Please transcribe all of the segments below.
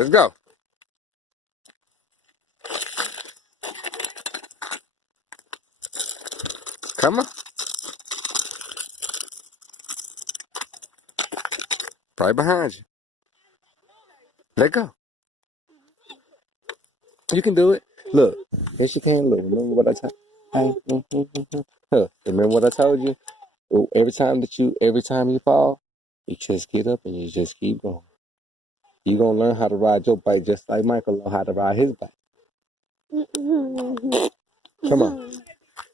Let's go. Come on. Right behind you. Let go. You can do it. Look. Yes, you can. Look. Remember what I told you? Remember what I told you? Every time you fall, you just get up and you just keep going. You're going to learn how to ride your bike just like Michael learned how to ride his bike. Come on.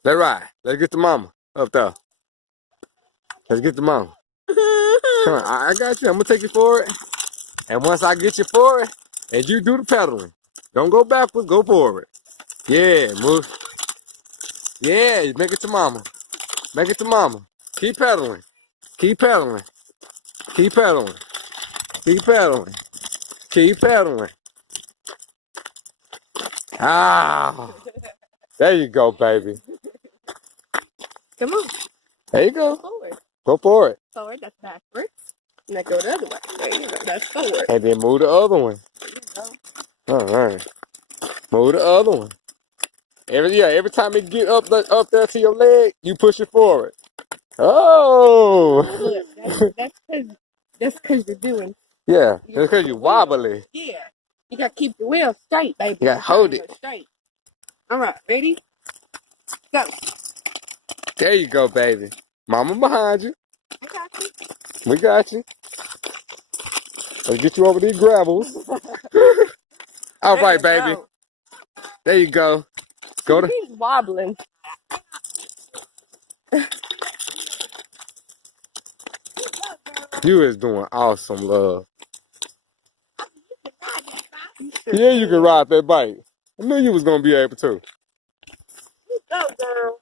Let's ride. Let's get the mama up there. Let's get the mama. Come on. I got you. I'm going to take you for it. And once I get you for it, and you do the pedaling, don't go backwards, go forward. Yeah, move. Yeah, make it to mama. Make it to mama. Keep pedaling. Keep pedaling. Keep pedaling. Keep pedaling. Keep pedaling. Ah. There you go, baby. Come on. There you go. Go forward. Go for it. Forward, that's backwards. Now go the other way. There you go. That's forward. And then move the other one. There you go. All right. Move the other one. Every time it get up there to your leg, you push it forward. Oh. Look, that's because you're doing. Yeah, that's because you're wobbly. Yeah. You got to keep the wheel straight, baby. You got to hold it. Straight. All right, ready? Go. There you go, baby. Mama behind you. I got you. We got you. Let's get you over these gravels. All right, baby. Go. There you go. Go to. He's wobbling. You is doing awesome, love. Yeah, you can ride that bike. I knew you was gonna be able to. Go, girl.